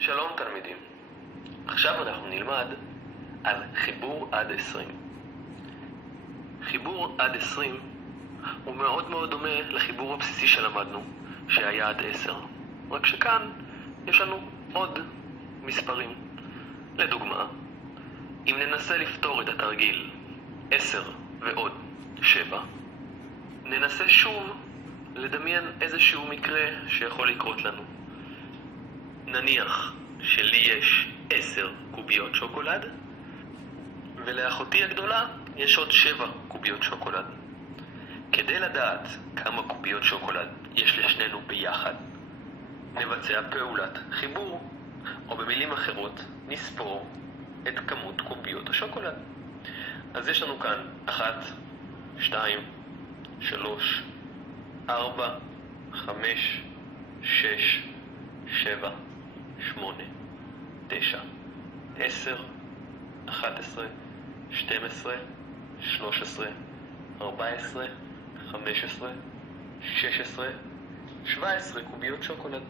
שלום תלמידים, עכשיו אנחנו נלמד על חיבור עד 20. חיבור עד 20 הוא מאוד מאוד דומה לחיבור הבסיסי שלמדנו, שהיה עד 10. רק שכאן יש לנו עוד מספרים. לדוגמה, אם ננסה לפתור את התרגיל 10 ועוד 7, ננסה שוב לדמיין איזשהו מקרה שיכול לקרות לנו. נניח שלי יש 10 קוביות שוקולד, ולאחותי הגדולה יש עוד 7 קוביות שוקולד. כדי לדעת כמה קוביות שוקולד יש לשנינו ביחד, נבצע פעולת חיבור, או במילים אחרות נספור את כמות קוביות השוקולד. אז יש לנו כאן 1, 2, 3, 4, 5, 6, 7, 8, 9, 10, 11, 12, 13, 14, 15, 16, 17 קוביות שוקולד.